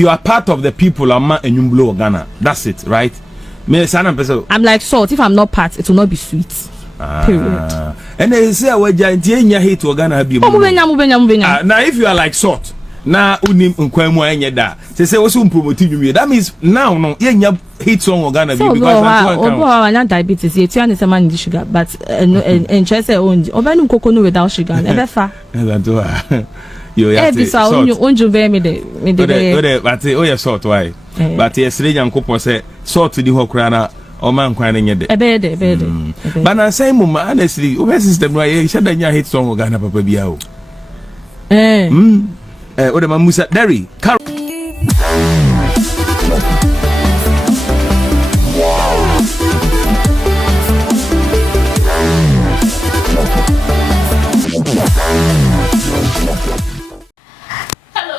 You are part of the people Ama and blow Ghana. That's it, right? I'm like salt. If I'm not part, it will not be sweet. Period. And they say we hate to Ghana be. Now if you are like salt, now unim unkwemu enye da. Say also promote you. That means now no hate song Ghana be because I diabetes. You understand man sugar, but and just say only. Obanu coconut without sugar. Never far. Asantewaa. You have to but oh yeah salt why? But yesterday Yankopon say salt the whole crana or man crying in the but I say mama honestly over system why you should hate song Ghana papa biao. What the mamusa Derry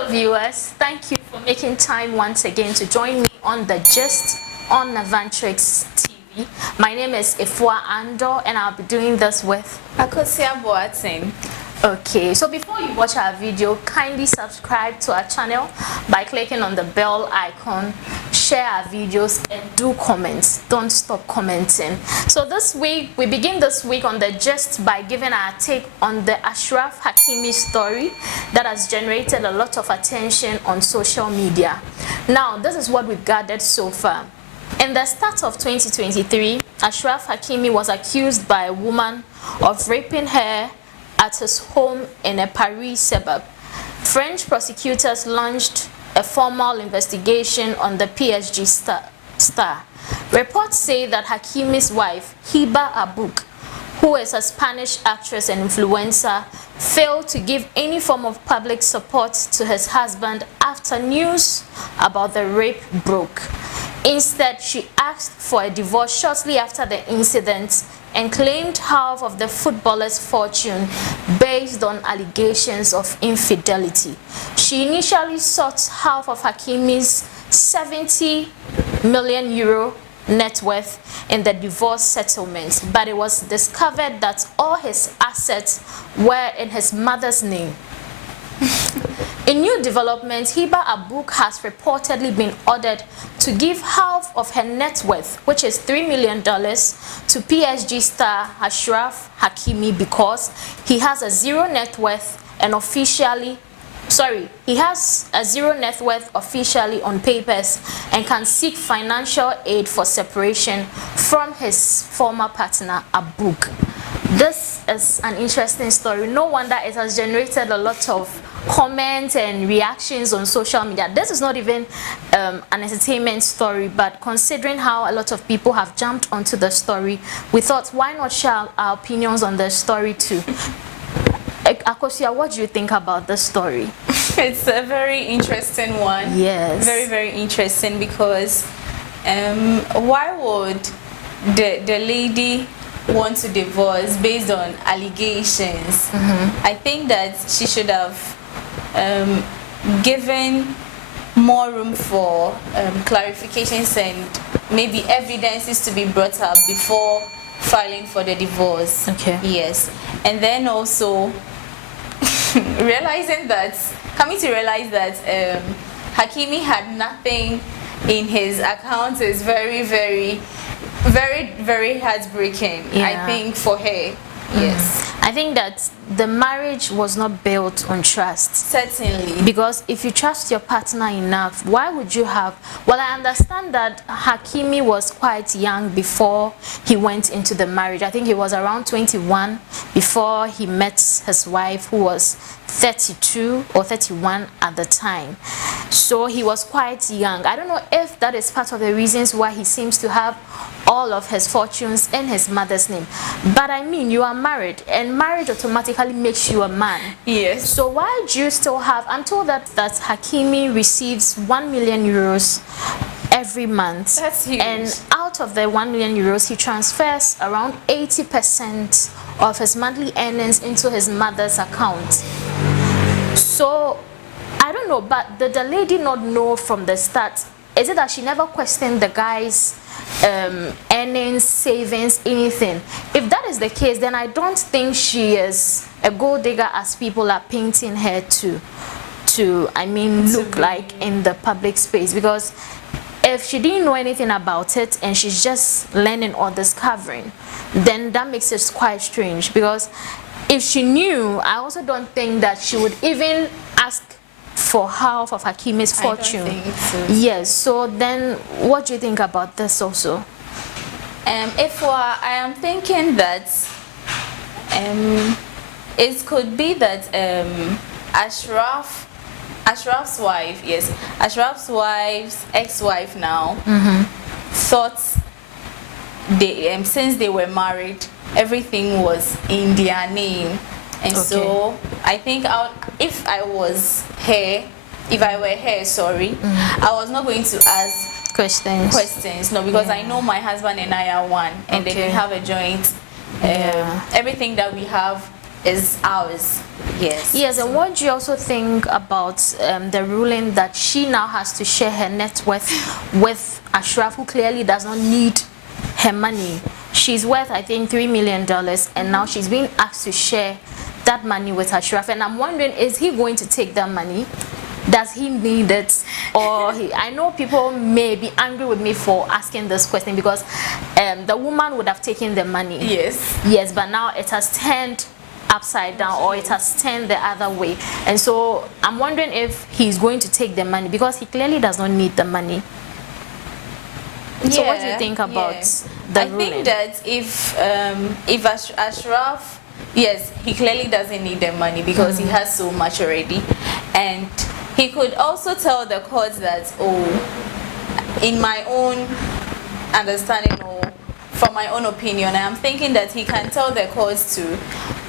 viewers, thank you for making time once again to join me on the Gist on Navantrix TV. My name is Ifua Ando and I'll be doing this with Asantewaa. Okay, so before you watch our video, kindly subscribe to our channel by clicking on the bell icon, share our videos and do comments. Don't stop commenting. So this week, we begin this week on the Gist by giving our take on the Acraf Hakimi story that has generated a lot of attention on social media. Now, this is what we've gathered so far. In the start of 2023, Acraf Hakimi was accused by a woman of raping her at his home in a Paris suburb. French prosecutors launched a formal investigation on the PSG star. Reports say that Hakimi's wife, Hiba Abouk, who is a Spanish actress and influencer, failed to give any form of public support to his husband after news about the rape broke. Instead, she asked for a divorce shortly after the incident and claimed half of the footballer's fortune based on allegations of infidelity. She initially sought half of Hakimi's 70 million euro net worth in the divorce settlement, but it was discovered that all his assets were in his mother's name. In new developments, Hiba Abouk has reportedly been ordered to give half of her net worth, which is $3 million, to PSG star Acraf Hakimi because he has a zero net worth officially on papers and can seek financial aid for separation from his former partner Abouk. This is an interesting story. No wonder it has generated a lot of comments and reactions on social media. This is not even an entertainment story, but considering how a lot of people have jumped onto the story, we thought why not share our opinions on the story too. Akosia, what do you think about the story? It's a very interesting one. Yes. Very, very interesting because why would the lady want to divorce based on allegations? I think that she should have given more room for clarifications and maybe evidences to be brought up before filing for the divorce. Okay. Yes. And then also coming to realize that Hakimi had nothing in his account is very, very, very, very heartbreaking. Yeah. I think for her. Yes. I think that the marriage was not built on trust. Certainly. Because if you trust your partner enough, why would you have... Well, I understand that Hakimi was quite young before he went into the marriage. I think he was around 21 before he met his wife, who was 32 or 31 at the time. So he was quite young. I don't know if that is part of the reasons why he seems to have all of his fortunes in his mother's name. But I mean, you are married, and marriage automatically makes you a man. Yes. So why do you still have... I'm told that Hakimi receives 1 million euros every month. That's huge. And out of the 1 million euros, he transfers around 80% of his monthly earnings into his mother's account. So I don't know, but did the lady not know from the start? Is it that she never questioned the guy's earnings, savings, anything? If that is the case, then I don't think she is a gold digger as people are painting her to to, I mean, look like in the public space? Because if she didn't know anything about it and she's just learning or discovering, then that makes it quite strange. Because if she knew, I also don't think that she would even ask for half of Hakimi's fortune. I don't think so. Yes, so then what do you think about this also? I am thinking that it could be that Acraf's wife, yes, Acraf's wife's ex-wife now, thought they since they were married, everything was in their name, and so I think if I were her, sorry, I was not going to ask questions, no, because I know my husband and I are one, and then we have a joint. Everything that we have is ours. Yes, and what do you also think about the ruling that she now has to share her net worth with Acraf, who clearly does not need her money? She's worth, I think, $3 million, and now she's being asked to share that money with Acraf, and I'm wondering, is he going to take that money? Does he need it? Or I know people may be angry with me for asking this question, because the woman would have taken the money. Yes, but now it has turned upside down, or it has turned the other way, and so I'm wondering if he's going to take the money, because he clearly does not need the money. So what do you think about the ruling? I think that if Acraf, yes, he clearly doesn't need the money because he has so much already, and he could also tell the courts that, in my own understanding or from my own opinion, I am thinking that he can tell the courts to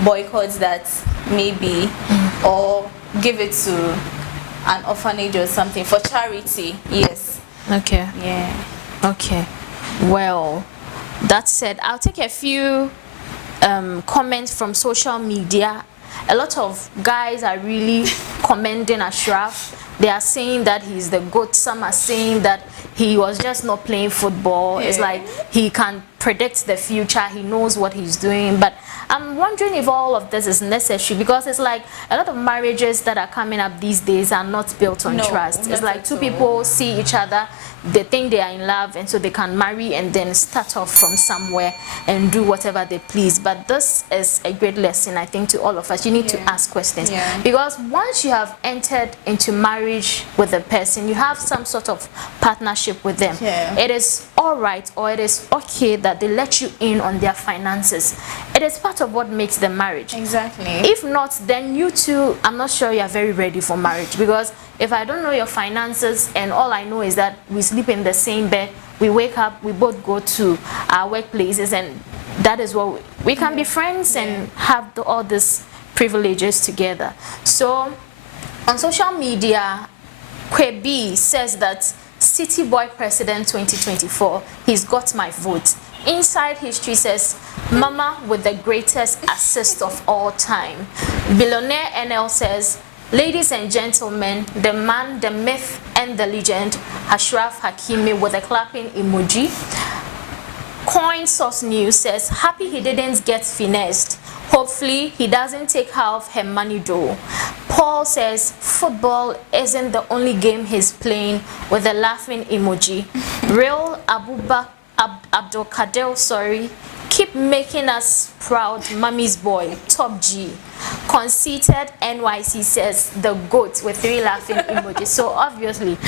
boycott that maybe, or give it to an orphanage or something for charity. Yes. Okay. Yeah. Okay. Well, that said, I'll take a few comments from social media. A lot of guys are really commending Acraf. They are saying that he's the GOAT. Some are saying that he was just not playing football. It's like he can predict the future. He knows what he's doing. But I'm wondering if all of this is necessary, because it's like a lot of marriages that are coming up these days are not built on trust. It's like two people see each other, they think they are in love, and so they can marry and then start off from somewhere and do whatever they please. But this is a great lesson, I think, to all of us. You need to ask questions, because once you have entered into marriage with a person, you have some sort of partnership with them. It is all right, or it is okay that they let you in on their finances. It is part of what makes the marriage. Exactly. If not, then you two, I'm not sure you are very ready for marriage, because if I don't know your finances and all I know is that we sleep in the same bed, we wake up, we both go to our workplaces, and that is what we can be friends and have all these privileges together. So on social media, Kwebi says that City Boy President 2024, he's got my vote. Inside History says, Mama with the greatest assist of all time. Billionaire NL says, ladies and gentlemen, the man, the myth, and the legend, Acraf Hakimi, with a clapping emoji. Coin Source News says, happy he didn't get finessed. Hopefully, he doesn't take half her money though. Paul says, football isn't the only game he's playing, with a laughing emoji. Real Abdul Kader, sorry. Keep making us proud, Mummy's boy, Top G. Conceited NYC says, the GOAT, with 3 laughing emojis. So obviously,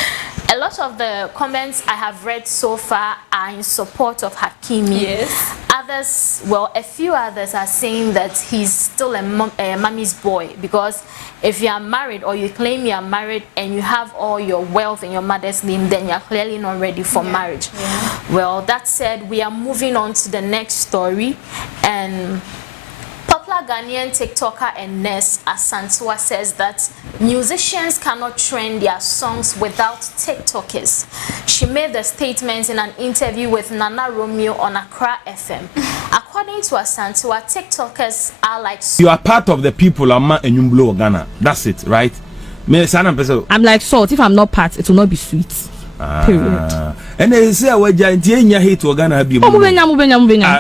a lot of the comments I have read so far are in support of Hakimi. Others, well, a few others are saying that he's still a mummy's boy, because if you are married, or you claim you are married and you have all your wealth in your mother's name, then you are clearly not ready for marriage. Well, that said, we are moving on to the next story, and popular Ghanaian TikToker and nurse Asantewaa says that musicians cannot trend their songs without TikTokers. She made the statement in an interview with Nana Romeo on Accra FM. According to Asantewaa, TikTokers are like... You are part of the people Amma and Yumblo Ghana. That's it, right? I'm like salt. If I'm not part, it will not be sweet. Period. And they say, well, Ghana.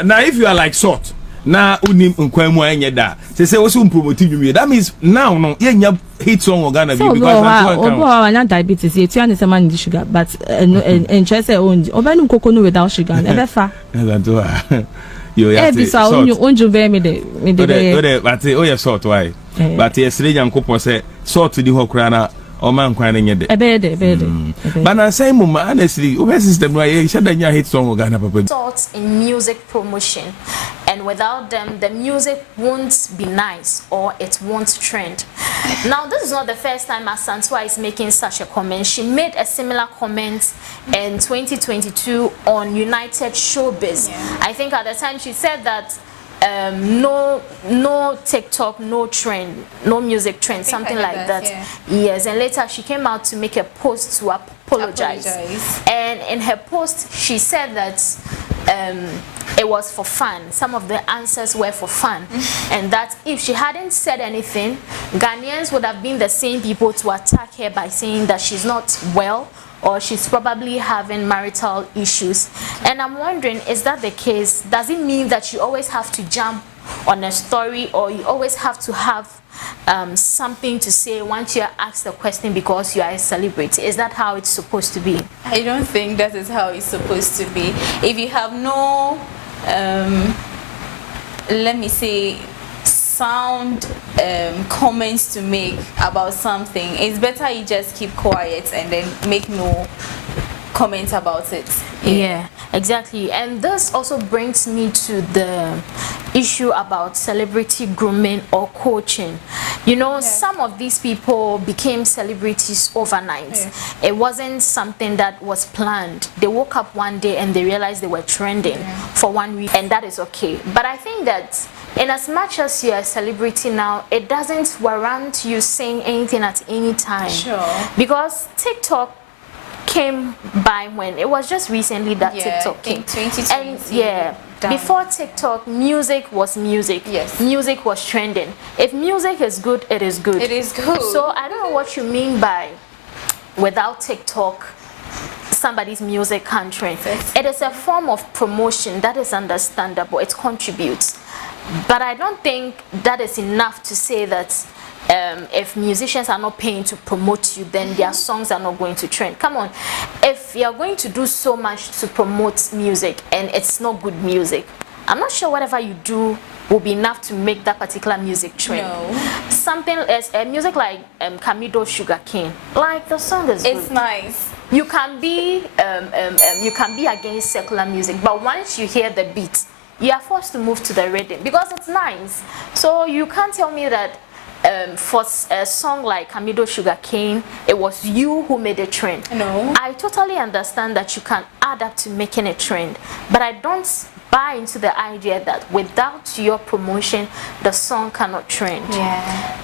Now, if you are like salt, na unim nkwan mu enye da say we so promote you that means now no yenya hit song Ghana because Asantewaa diabetes you tell say man sugar but interest own obanu kokonu without sugar ebe fa Asantewaa you have to so unju be me de but oh yeah salt why but yesterday Yankopon say salt di ho kra na o man kwan nye de ebe but na say mum honestly over system no ye shada nya hit song Ghana papa salt in music promotion, and without them the music won't be nice or it won't trend. Now this is not the first time Asantewaa is making such a comment. She made a similar comment in 2022 on United Showbiz. I think at the time she said that no TikTok, no trend, no music trend, something like that. Yes, and later she came out to make a post to apologize. And in her post she said that it was for fun. Some of the answers were for fun, and that if she hadn't said anything, Ghanaians would have been the same people to attack her by saying that she's not well or she's probably having marital issues. And I'm wondering, is that the case? Does it mean that you always have to jump on a story, or you always have to have something to say once you're asked a question because you are a celebrity? Is that how it's supposed to be? I don't think that is how it's supposed to be. If you have no, let me say, sound comments to make about something, it's better you just keep quiet and then make no comment about it. Yeah, exactly. And this also brings me to the issue about celebrity grooming or coaching. You know, some of these people became celebrities overnight. It wasn't something that was planned. They woke up one day and they realized they were trending for 1 week, and that is okay. But I think that in as much as you're a celebrity now, it doesn't warrant you saying anything at any time. Because TikTok came by when it was just recently that TikTok came. 2020. And before TikTok, music was music. Music was trending. If music is good, it is good. It is good. So I don't know what you mean by without TikTok somebody's music can't trend. It is a form of promotion that is understandable. It contributes. But I don't think that is enough to say that if musicians are not paying to promote you, then their songs are not going to trend. Come on, if you're going to do so much to promote music and it's not good music, I'm not sure whatever you do will be enough to make that particular music trend. Something as music like Camido Sugarcane, like the song is good. It's nice. You can be against secular music, but once you hear the beat, you are forced to move to the rhythm because it's nice. So you can't tell me that for a song like Camido Sugarcane, it was you who made a trend. No. I totally understand that you can add up to making a trend, but I don't buy into the idea that without your promotion, the song cannot trend.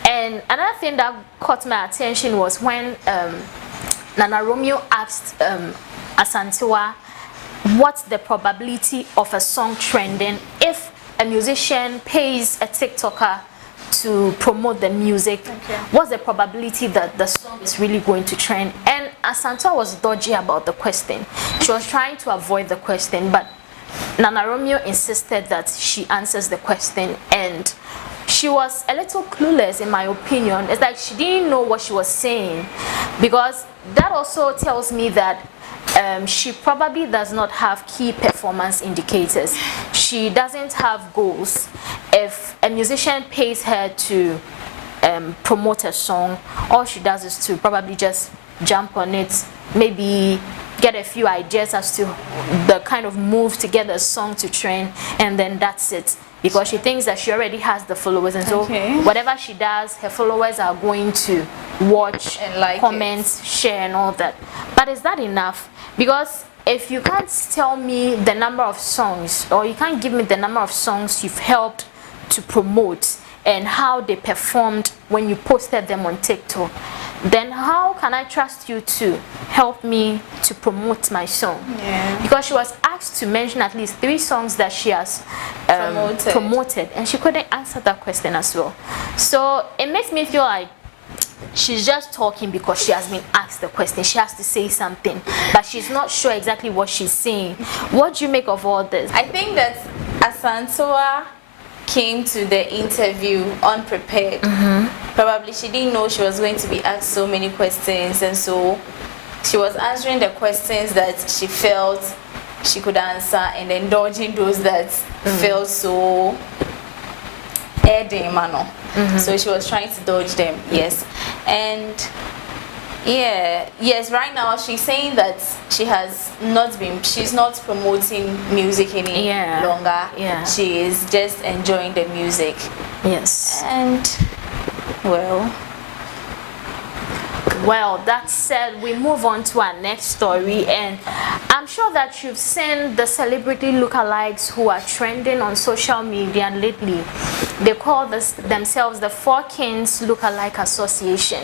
And another thing that caught my attention was when Nana Romeo asked Asantewaa what's the probability of a song trending if a musician pays a TikToker to promote the music. What's the probability that the song is really going to trend? And Asantewaa was dodgy about the question. She was trying to avoid the question, but Nana Romeo insisted that she answers the question, and she was a little clueless in my opinion. It's like she didn't know what she was saying, because that also tells me that she probably does not have key performance indicators. She doesn't have goals. If a musician pays her to promote a song, all she does is to probably just jump on it, maybe get a few ideas as to the kind of move to get a song to trend, and then that's it. Because she thinks that she already has the followers, and so whatever she does, her followers are going to watch, and like comments, share, and all that. But is that enough? Because if you can't tell me the number of songs, or you can't give me the number of songs you've helped to promote and how they performed when you posted them on TikTok, then how can I trust you to help me to promote my song? Because she was asked to mention at least 3 songs that she has promoted, and she couldn't answer that question as well. So it makes me feel like she's just talking because she has been asked the question. She has to say something, but she's not sure exactly what she's saying. What do you make of all this? I think that Asantewaa came to the interview unprepared. Probably she didn't know she was going to be asked so many questions, and so she was answering the questions that she felt she could answer, and then dodging those that felt so so she was trying to dodge them. Yes. And yes, right now she's saying that she's not promoting music any longer. She is just enjoying the music. Yes. And well, that said, we move on to our next story, and I'm sure that you've seen the celebrity lookalikes who are trending on social media lately. They call themselves the Four Kings Lookalike Association,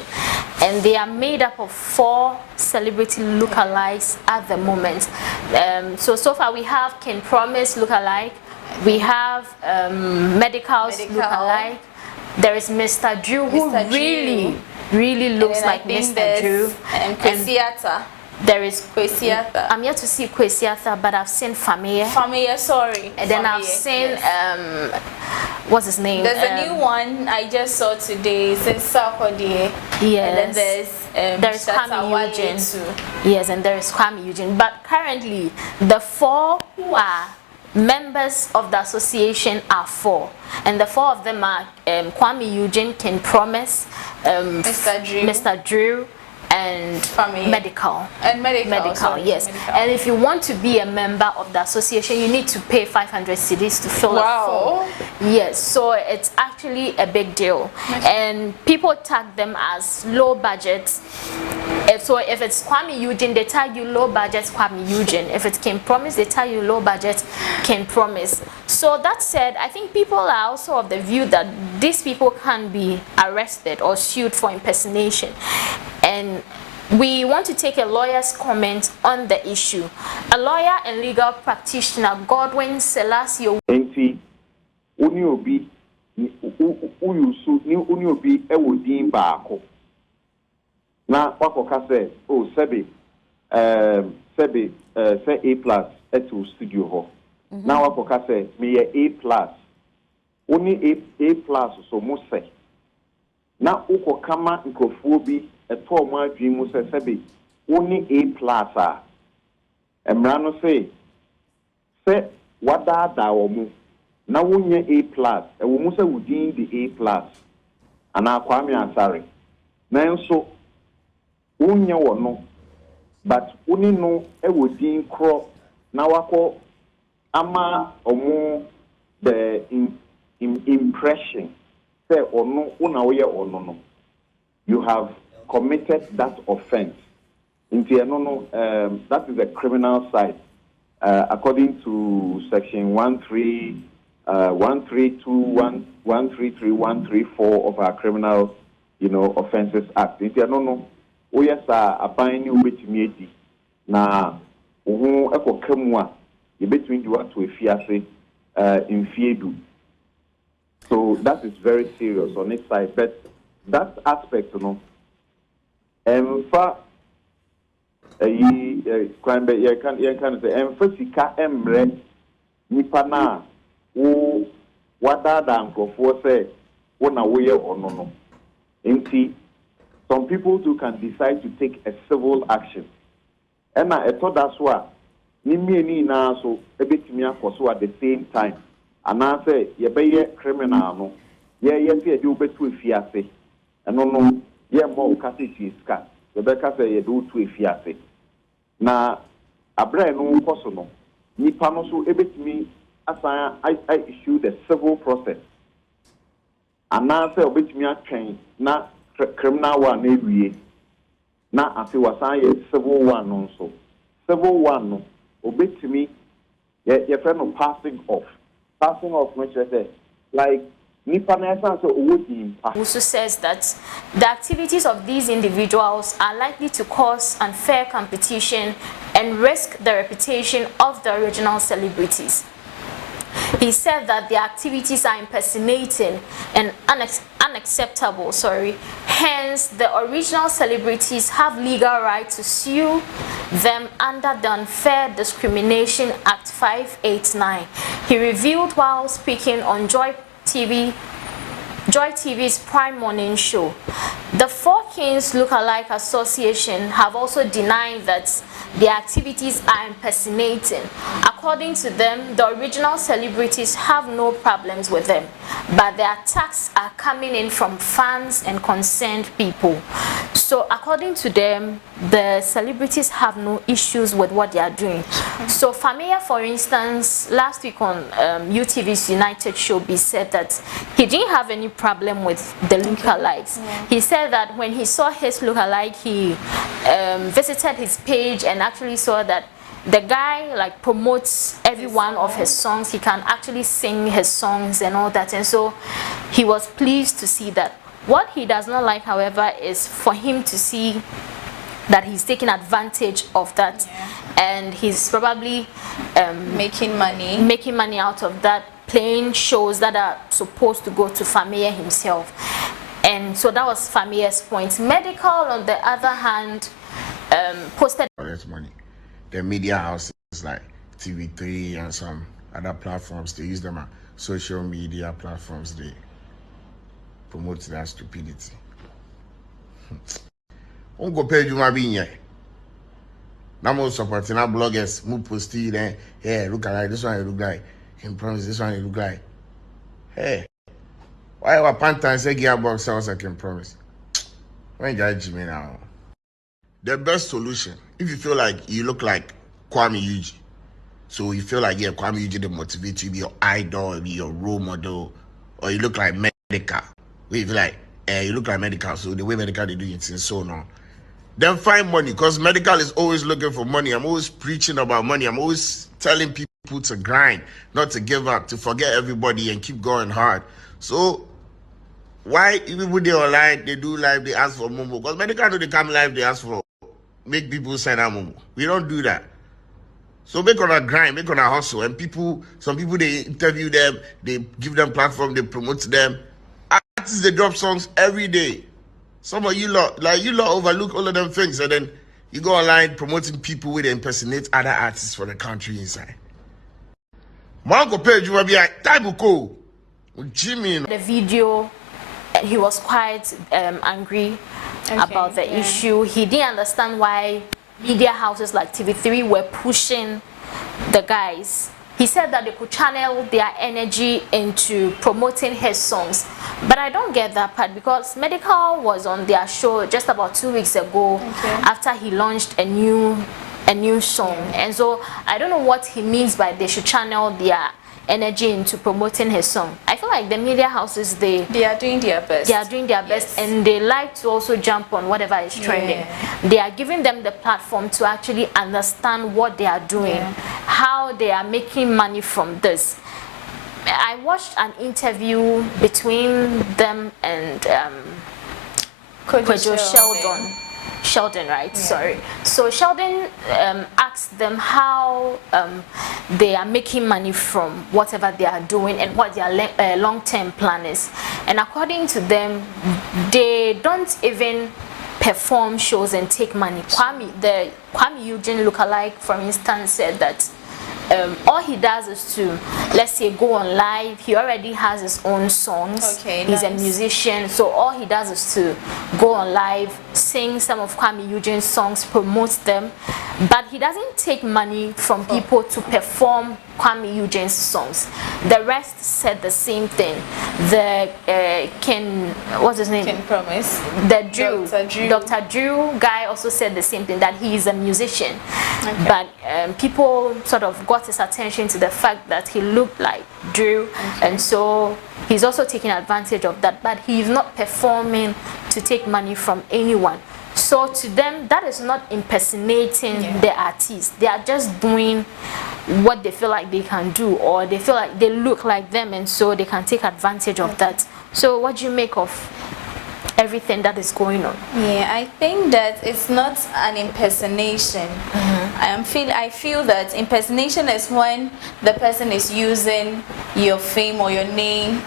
and they are made up of 4 celebrity lookalikes at the moment. So far we have King Promise lookalike, we have Medical's lookalike, there is Mr. Drew, who really looks like Mr. Drew, and Kwesiata. There is Kwesiata. I'm yet to see Kwesiata, but I've seen Fameye. Sorry. And then I've seen what's his name? There's a new one I just saw today. It's in Sarkodie. Yes. And then there's Kwame Eugene. Yes, and there is Kwame Eugene. But currently, the 4 who are members of the association are 4, and the 4 of them are Kwame Eugene, King Promise, Mr. Drew, and Medikal. And Medikal, yes. Medikal. And if you want to be a member of the association, you need to pay 500 cedis to fill a form. Yes, so it's actually a big deal. And people tag them as low budget. So if it's Kwame Eugene, they tag you low budget Kwame Eugene. If it's King Promise, they tag you low budget King Promise. So that said, I think people are also of the view that these people can be arrested or sued for impersonation. And we want to take a lawyer's comment on the issue. A lawyer and legal practitioner, Godwin Selassie. Uniobi ewodin baako na wakoka say oh sebe say A+ eto studio ho na wakoka say me A+. Oni A+ so mo say na ukokama nkofuo bi eto mo adwin mu say sebe oni A+ emra no say wadada wo mu na wonye A+, ewo mu say wudin the A+, ana Kwame Asare na nso wonye wo no, but woni no ewodin kro na wako ama omo the impression say ono una wo ye ono no, you have committed that offense. That is a criminal side according to section 132, 133, 134 of our Criminal, Offences Act. We are abiding with me na eko kamwa between the what we fiase in fiedu. So that is very serious on its side. But that aspect, crime you can say emphasika emre nipa na wo wadada nkofo say wona wo ye ono no. Some people too can decide to take a civil action. And I thought that's why ni na so ebetimi akoso at the same time. And I say ye be criminal no. Ye say do betu efiase. Eno no ye mo kasiti ska. Rebecca say ye do to efiase. Na abra no koso no. Nipa no so ebetimi asan I issue the civil process. And I say obetimi atwen na criminal one ewie na afi wasan ye civil one no so. Civil one no obetimi ye friend no passing off which I say like also says that the activities of these individuals are likely to cause unfair competition and risk the reputation of the original celebrities. He said that the activities are impersonating and unacceptable, Hence, the original celebrities have legal right to sue them under the Unfair Discrimination Act 589. He revealed while speaking on Joy Joy TV's Prime Morning Show. The Four Kings Lookalike Association have also denied that their activities are impersonating. According to them, the original celebrities have no problems with them, but the attacks are coming in from fans and concerned people. So according to them, the celebrities have no issues with what they are doing. So Familia, for instance, last week on UTV's United Showbiz said that he didn't have any problem with the lookalikes. Yeah. He said that when he saw his lookalike, he visited his page and actually saw that the guy like promotes every one of his songs. He can actually sing his songs and all that, and so he was pleased to see that. What he does not like, however, is for him to see that he's taking advantage of that, and he's probably making money out of that, playing shows that are supposed to go to Familia himself. And so that was Familia's point. Medikal, on the other hand, posted that's money. The media houses like TV3 and some other platforms, they use them as social media platforms. They promote that stupidity. Ungo page you might be here. Now supporting our bloggers, who post it, hey, look at this one, it look like. Can promise this one, it look like. Hey, why our Panther say gearbox sounds I can promise? When judge me now. The best solution, if you feel like you look like Kwame Yuji, so you feel like Kwame Yuji they motivate you, be your idol, be your role model, or you look like Medikal. You feel like you look like Medikal, so the way Medikal they do it and so on. Then find money, because Medikal is always looking for money. I'm always preaching about money. I'm always telling people to grind, not to give up, to forget everybody and keep going hard. So why even when they online, they do live, they ask for Momo? Because Medikal do they come live, they ask for make people sign up Momo. We don't do that. So make on a grind, make on a hustle, and some people they interview them, they give them platform, they promote them. Artists they drop songs every day. Some of you lot overlook all of them things, and then you go online promoting people with impersonate other artists for the country inside. Marco page will be like Tabuko Jimmy. The video, he was quite angry about the issue. He didn't understand why media houses like TV3 were pushing the guys. He said that they could channel their energy into promoting his songs. But I don't get that part, because Medikal was on their show just about 2 weeks ago after he launched a new song. And so I don't know what he means by they should channel their energy into promoting his song. I feel like the media houses, they are doing their best. They are doing their best, and they like to also jump on whatever is trending. They are giving them the platform to actually understand what they are doing, how they are making money from this. I watched an interview between them and Sheldon, right? Sorry. So Sheldon asked them how they are making money from whatever they are doing and what their long-term plan is. And according to them, they don't even perform shows and take money. The Kwame Eugene lookalike, for instance, said that all he does is to, let's say, go on live. He already has his own songs. He's a musician, so all he does is to go on live, sing some of Kwame Eugene's songs, promote them, but he doesn't take money from people to perform Kwame Eugene's songs. The rest said the same thing. The what's his name? Can promise. The Dr. Drew guy also said the same thing, that he is a musician. But people sort of got his attention to the fact that he looked like Drew, and so he's also taking advantage of that. But he's not performing to take money from anyone. So to them, that is not impersonating the artist. They are just doing what they feel like they can do, or they feel like they look like them, and so they can take advantage of that. So what do you make of everything that is going on? I think that it's not an impersonation. I feel that impersonation is when the person is using your fame or your name,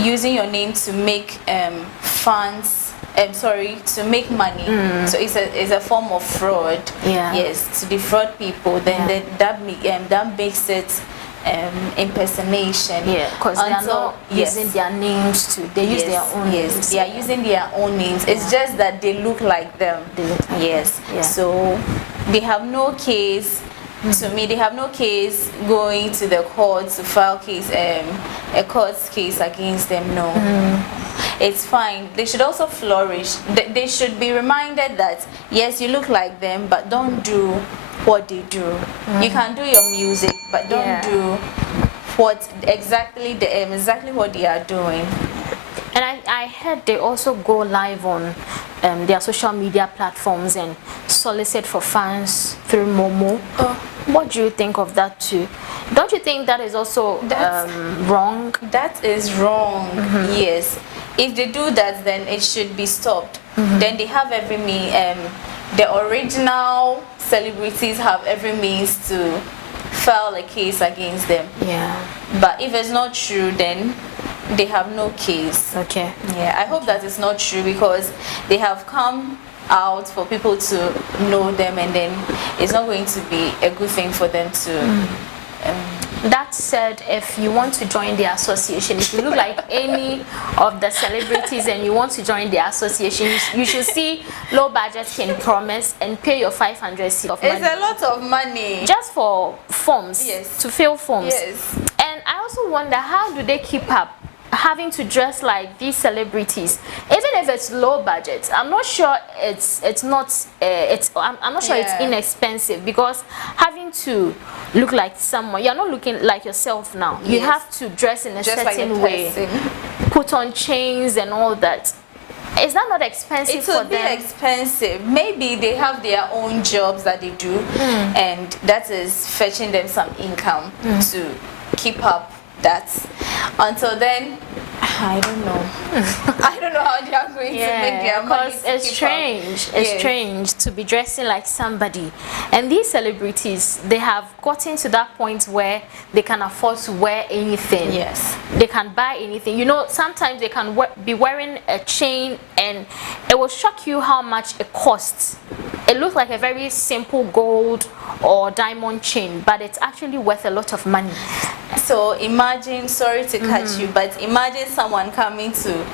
using your name to make fans. To make money. So it's a form of fraud. Yes, to defraud people. Then that makes it impersonation. Yeah, because they are not using their names to. They use their own names. Yes, they are using their own names. It's just that they look like them. Yes. Yeah. So they have no case. To me, they have no case going to the court to file case, a court case against them. No, it's fine. They should also flourish. They should be reminded that yes, you look like them, but don't do what they do. You can do your music, but don't do what exactly what they are doing. And I heard they also go live on their social media platforms and solicit for fans through Momo. What do you think of that too? Don't you think that is also wrong? That is wrong. Yes. If they do that, then it should be stopped. Then they have every means. The original celebrities have every means to file a case against them. Yeah. But if it's not true, then they have no case. Okay. Yeah, I hope that it's not true, because they have come out for people to know them, and then it's not going to be a good thing for them to that said, if you want to join the association, if you look like any of the celebrities and you want to join the association, you should see Low Budget King Promise and pay your 500 cedi of money. It's a lot of money. Just for forms, to fill forms. Yes. And I also wonder, how do they keep up having to dress like these celebrities, even if it's low budget? I'm not sure I'm not sure it's inexpensive, because having to look like someone, you're not looking like yourself now. You have to dress in a certain way, put on chains and all that. Is that not expensive for them? It would be expensive. Maybe they have their own jobs that they do, and that is fetching them some income to keep up that. Until then, I don't know. I don't know how they are going to make their money. Because it's strange. It's strange to be dressing like somebody. And these celebrities, they have gotten to that point where they can afford to wear anything. Yes. They can buy anything. You know, sometimes they can be wearing a chain, and it will shock you how much it costs. It looks like a very simple gold or diamond chain, but it's actually worth a lot of money. So imagine, sorry to cut you, but imagine someone coming to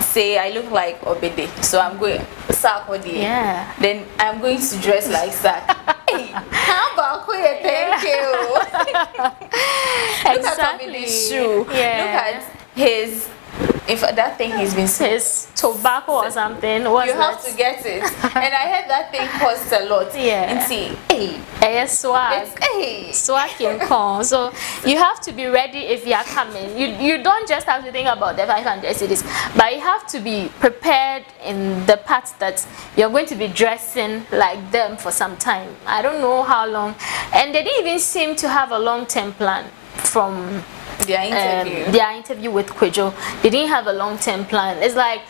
say, I look like Obede, so I'm going Sakodi. Yeah. Then I'm going to dress like Sak. Hey, how about thank you? Look at Obede's shoe. Yeah. Look at his, if that thing he's been his tobacco or something. What's you have to get it. And I heard that thing costs a lot. Yeah. And see, hey. Swag. Swag can come. So you have to be ready if you are coming. You don't just have to think about the 500 cedis, but you have to be prepared in the part that you're going to be dressing like them for some time. I don't know how long. And they didn't even seem to have a long-term plan from their interview with Kwejo. They didn't have a long-term plan. It's like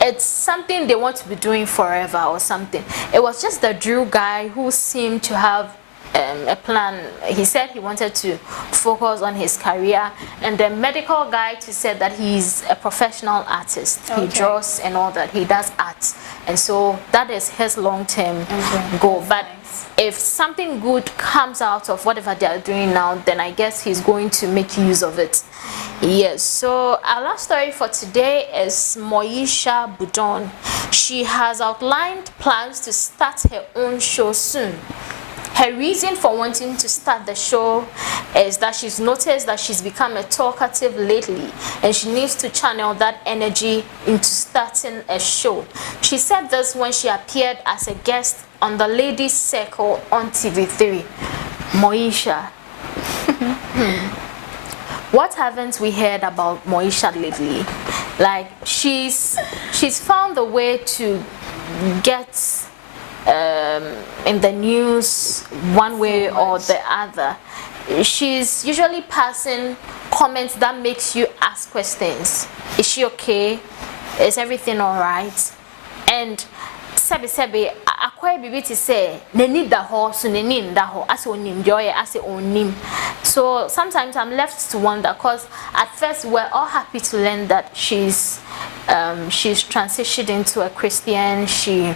it's something they want to be doing forever or something. It was just the Drew guy who seemed to have a plan. He said he wanted to focus on his career, and the medical guy said that he's a professional artist. He draws and all that. He does art, and so that is his long-term goal. But if something good comes out of whatever they are doing now, then I guess he's going to make use of it. Yes, so our last story for today is Moesha Budon. She has outlined plans to start her own show soon. Her reason for wanting to start the show is that she's noticed that she's become a talkative lately, and she needs to channel that energy into starting a show. She said this when she appeared as a guest on the Ladies Circle on TV3. Moesha. What haven't we heard about Moesha lately? Like, she's found a way to get in the news one way or the other. She's usually passing comments that makes you ask questions. Is she okay? Is everything all right? And sebe akwa bibi ti say neni da ho so neni nda ho ase onim joy ase onim. So sometimes I'm left to wonder, because at first we're all happy to learn that she's transitioned into a Christian. She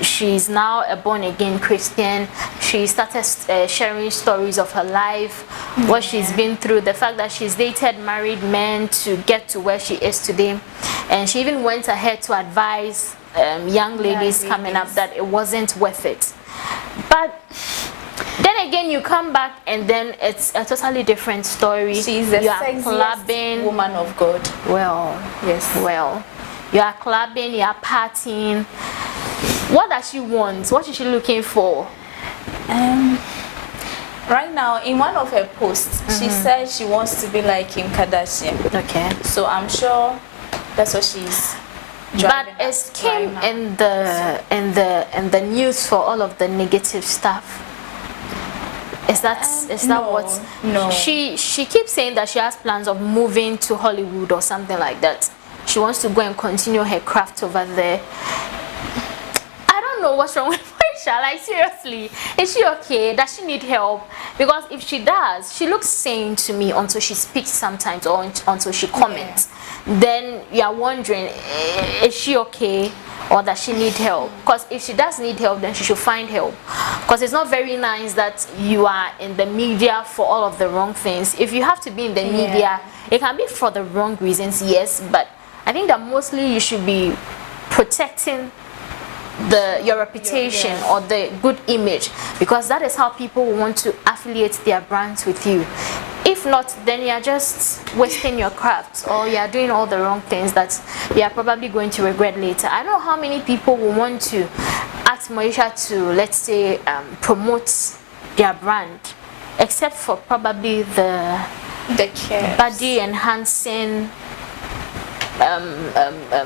she's now a born-again Christian. She started sharing stories of her life, what she's been through, the fact that she's dated married men to get to where she is today. And she even went ahead to advise young ladies coming up that it wasn't worth it. But then again, you come back and then it's a totally different story. She's the sexiest woman of God. Well, yes. Well, you are clubbing, you are partying. What does she want? What is she looking for? Right now, in one of her posts, she said she wants to be like Kim Kardashian. Okay. So I'm sure that's what she's. But is Kim in the news for all of the negative stuff? Is that no, what? No. She keeps saying that she has plans of moving to Hollywood or something like that. She wants to go and continue her craft over there. I don't know what's wrong with Moesha. Like, seriously, is she okay? Does she need help? Because if she does, she looks sane to me until she speaks sometimes or until she comments. Yeah. Then you're wondering, is she okay? Or does she need help? Because if she does need help, then she should find help. Because it's not very nice that you are in the media for all of the wrong things. If you have to be in the media, it can be for the wrong reasons, yes, but I think that mostly you should be protecting your reputation or the good image, because that is how people want to affiliate their brands with you. If not, then you are just wasting your craft, or you are doing all the wrong things that you are probably going to regret later. I don't know how many people will want to ask Moesha to, let's say, promote their brand, except for probably the body enhancing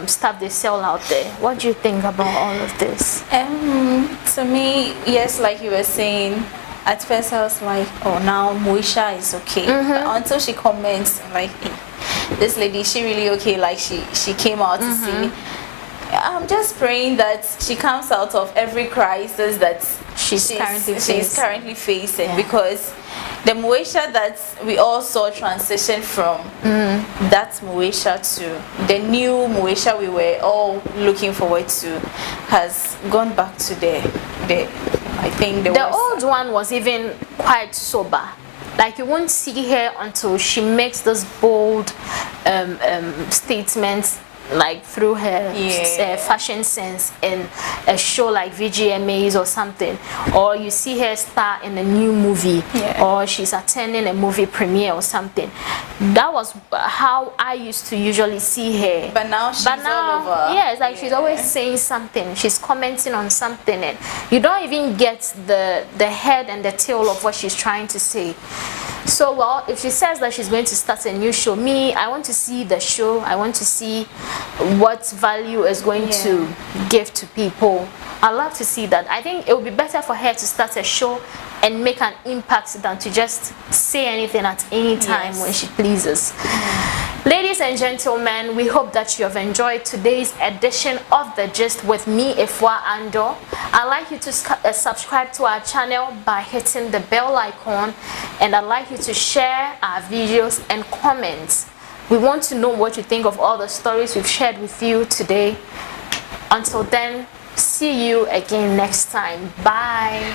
stuff they sell out there. What do you think about all of this? To me, yes, like you were saying, at first I was like, oh, now Moesha is okay. But until she comments, like, hey, this lady, she really okay? Like, she came out to see. I'm just praying that she comes out of every crisis that she's currently facing, because the Moesha that we all saw transition from that Moesha to the new Moesha we were all looking forward to has gone back to I think the old one was even quite sober. Like, you won't see her until she makes those bold statements, like through her fashion sense in a show like VGMAs or something, or you see her star in a new movie, or she's attending a movie premiere or something. That was how I used to usually see her. But now she's all over. Yeah, it's like she's always saying something, she's commenting on something, and you don't even get the head and the tail of what she's trying to say. So, well, if she says that she's going to start a new show, I want to see the show. I want to see what value is going to give to people. I love to see that. I think it would be better for her to start a show and make an impact than to just say anything at any time when she pleases. Ladies and gentlemen, we hope that you have enjoyed today's edition of The Gist with me, Efua Ando. I'd like you to subscribe to our channel by hitting the bell icon, and I'd like you to share our videos and comments. We want to know what you think of all the stories we've shared with you today. Until then, see you again next time. Bye.